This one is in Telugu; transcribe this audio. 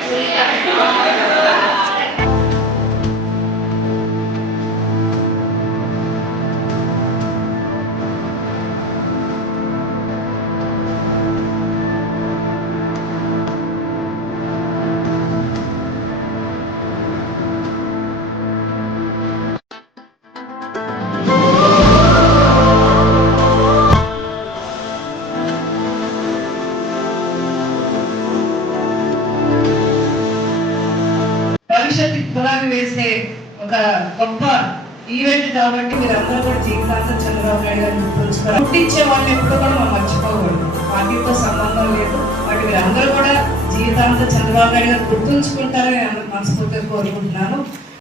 we పునాది వేసే ఒక గొప్ప ఈవెంట్ కాబట్టి మీరు అందరూ కూడా జీవితాంతం చంద్రబాబు నాయుడు గారిని గుర్తుంచుకోవాలి. పుట్టించే వాళ్ళని ఎప్పుడు కూడా మనం మర్చిపోకూడదు. పార్టీతో సంబంధం లేదు. బట్ మీరు అందరూ కూడా జీవితాంతం చంద్రబాబు నాయుడు గారు గుర్తుంచుకుంటారని మనస్ఫూర్తిగా కోరుకుంటున్నాను.